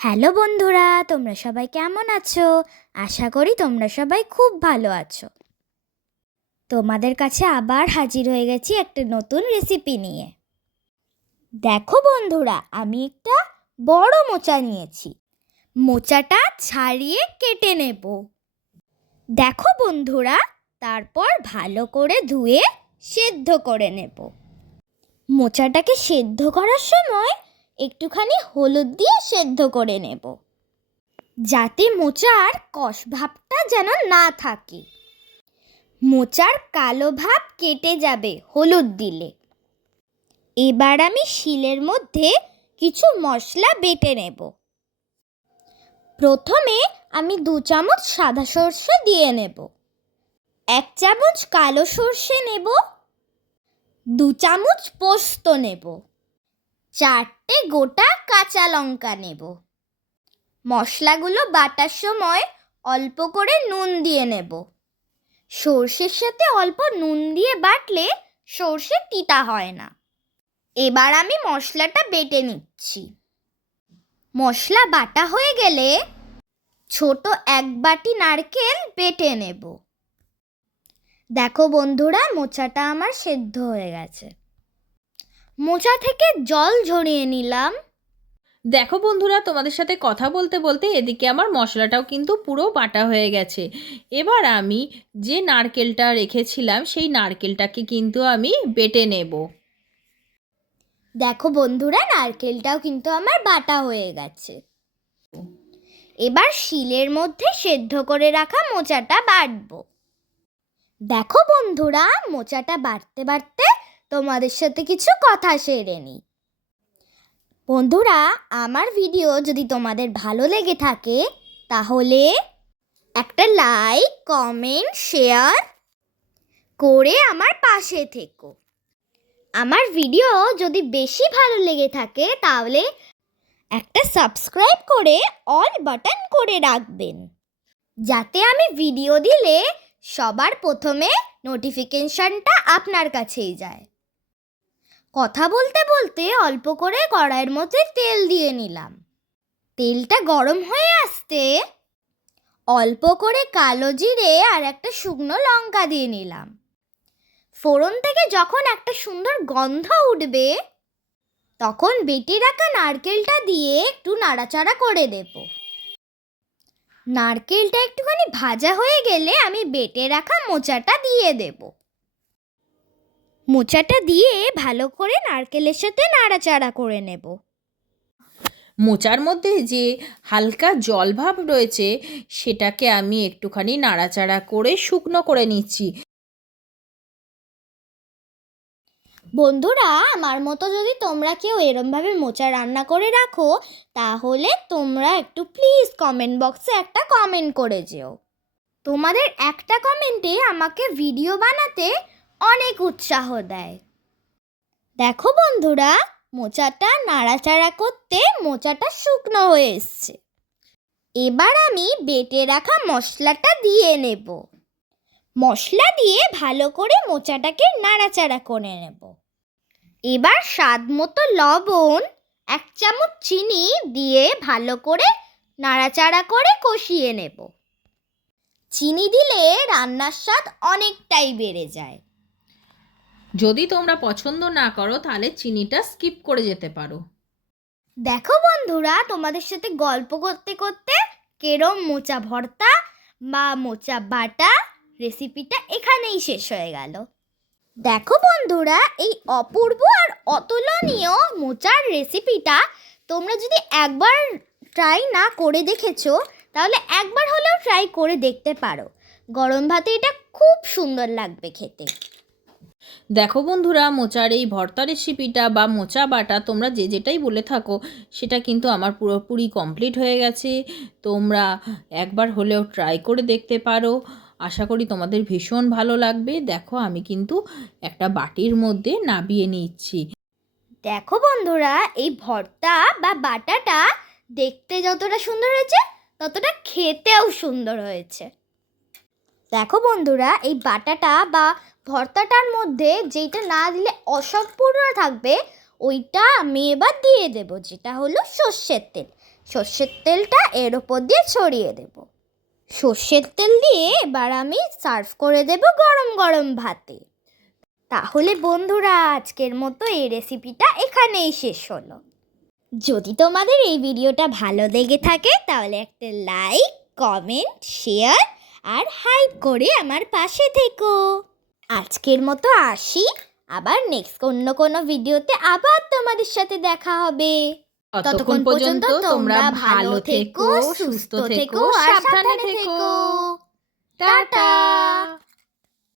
Hello বন্ধুরা, তোমরা সবাই কেমন আছো? আশা করি তোমরা সবাই খুব ভালো আছো। তোমাদের কাছে আবার হাজির হয়ে গেছি একটা নতুন রেসিপি নিয়ে। দেখো বন্ধুরা, আমি একটা বড় মোচা নিয়েছি। মোচাটা ছাড়িয়ে কেটে নেব। দেখো বন্ধুরা, তারপর ভালো করে ধুয়ে সেদ্ধ করে নেব। মোচাটাকে সেদ্ধ করার সময় একটুখানি হলুদ দিয়ে সেদ্ধ করে নেব, যাতে মোচার কষ ভাবটা যেন না থাকে। মোচার কালো ভাব কেটে যাবে হলুদ দিলে। এবার আমি শিলের মধ্যে কিছু মশলা বেটে নেব। প্রথমে আমি 2 চামচ সাদা সর্ষে দিয়ে নেব, 1 চামচ কালো সর্ষে নেব, 2 চামচ পোস্ত নেব, 4টে গোটা কাঁচা লঙ্কা নেব। মশলাগুলো বাটার সময় অল্প করে নুন দিয়ে নেব। সর্ষের সাথে অল্প নুন দিয়ে বাটলে সর্ষে তিতা হয় না। এবার আমি মশলাটা বেটে নিচ্ছি। মশলা বাটা হয়ে গেলে ছোট 1 বাটি নারকেল বেটে নেব। দেখো বন্ধুরা, মোচাটা আমার সেদ্ধ হয়ে গেছে। মোচা থেকে জল ঝরিয়ে নিলাম। দেখো বন্ধুরা, তোমাদের সাথে কথা বলতে বলতে এদিকে আমার মশলাটাও কিন্তু পুরো বাটা হয়ে গেছে। এবার আমি যে নারকেলটা রেখেছিলাম সেই নারকেলটাকে কিন্তু আমি বেটে নেব। দেখো বন্ধুরা, নারকেলটাও কিন্তু আমার বাটা হয়ে গেছে। এবার শিলের মধ্যে সেদ্ধ করে রাখা মোচাটা বাটবো। দেখো বন্ধুরা, মোচাটা বাটতে বাটতে তোমাদের সাথে কিছু কথা সেরে নিই। বন্ধুরা, আমার ভিডিও যদি তোমাদের ভালো লেগে থাকে তাহলে একটা লাইক, কমেন্ট, শেয়ার করে আমার পাশে থেকো। আমার ভিডিও যদি বেশি ভালো লেগে থাকে তাহলে একটা সাবস্ক্রাইব করে অল বাটন করে রাখবেন, যাতে আমি ভিডিও দিলে সবার প্রথমে নোটিফিকেশনটা আপনার কাছেই যায়। কথা বলতে বলতে অল্প করে কড়াইয়ের মধ্যে তেল দিয়ে নিলাম। তেলটা গরম হয়ে আসতে অল্প করে কালো জিরে আর একটা শুকনো লঙ্কা দিয়ে নিলাম। ফোড়ন থেকে যখন একটা সুন্দর গন্ধ উঠবে তখন বেটে রাখা নারকেলটা দিয়ে একটু নাড়াচাড়া করে দেব। নারকেলটা একটুখানি ভাজা হয়ে গেলে আমি বেটে রাখা মোচাটা দিয়ে দেব। মোচাটা দিয়ে ভালো করে নারকেলের সাথে নাড়াচাড়া করে নেব। মোচার মধ্যে যে হালকা জলভাব রয়েছে সেটাকে আমি একটুখানি নাড়াচাড়া করে শুকনো করে নিচ্ছি। বন্ধুরা, আমার মতো যদি তোমরা কেউ এরমভাবে মোচা রান্না করে রাখো তাহলে তোমরা একটু প্লিজ কমেন্ট বক্সে একটা কমেন্ট করে যেও। তোমাদের একটা কমেন্টে আমাকে ভিডিও বানাতে অনেক উৎসাহ দেয়। দেখো বন্ধুরা, মোচাটা নাড়াচাড়া করতে মোচাটা শুকনো হয়ে এসছে। এবার আমি বেটে রাখা মশলাটা দিয়ে নেব। মশলা দিয়ে ভালো করে মোচাটাকে নাড়াচাড়া করে নেব। এবার স্বাদ মতো লবণ, 1 চামচ চিনি দিয়ে ভালো করে নাড়াচাড়া করে কষিয়ে নেব। চিনি দিলে রান্নার স্বাদ অনেকটাই বেড়ে যায়। যদি তোমরা পছন্দ না করো তাহলে চিনিটা স্কিপ করে যেতে পারো। দেখো বন্ধুরা, তোমাদের সাথে গল্প করতে করতে কেরম মোচা ভর্তা বা মোচা বাটা রেসিপিটা এখানেই শেষ হয়ে গেল। দেখো বন্ধুরা, এই অপূর্ব আর অতুলনীয় মোচার রেসিপিটা তোমরা যদি একবার ট্রাই না করে দেখেছো তাহলে একবার হলেও ট্রাই করে দেখতে পারো। গরম ভাতে এটা খুব সুন্দর লাগবে খেতে। দেখো বন্ধুরা, মোচার এই ভর্তা রেসিপিটা বা মোচা বাটা তোমরা যে যেটাই বলে থাকো সেটা কিন্তু আমার পুরোপুরি কমপ্লিট হয়ে গেছে। তোমরা একবার হলেও ট্রাই করে দেখতে পারো। আশা করি তোমাদের ভীষণ ভালো লাগবে। দেখো, আমি কিন্তু একটা বাটির মধ্যে নাবিয়ে নিচ্ছি। দেখো বন্ধুরা, এই ভর্তা বা বাটাটা দেখতে যতটা সুন্দর হয়েছে ততটা খেতেও সুন্দর হয়েছে। দেখো বন্ধুরা, এই বাটাটা বা ভর্তাটার মধ্যে যেটা না দিলে অসম্পূর্ণ থাকবে ওইটা আমি এবার দিয়ে দেব, যেটা হলো সর্ষের তেল। সর্ষের তেলটা এর ওপর দিয়ে ছড়িয়ে দেব। সর্ষের তেল দিয়ে এবার আমি সার্ভ করে দেব গরম গরম ভাতে। তাহলে বন্ধুরা, আজকের মতো এই রেসিপিটা এখানেই শেষ হলো। যদি তোমাদের এই ভিডিওটা ভালো লেগে থাকে তাহলে একটা লাইক, কমেন্ট, শেয়ার আর হাইপ করে আমার পাশে থেকো। আজকের মতো আসি, আবার নেক্সট অন্য কোনো ভিডিওতে আবার তোমাদের সাথে দেখা হবে। ততক্ষণ পর্যন্ত তোমরা ভালো থেকো, সুস্থ থেকো, সাবধানে থেকো। টাটা।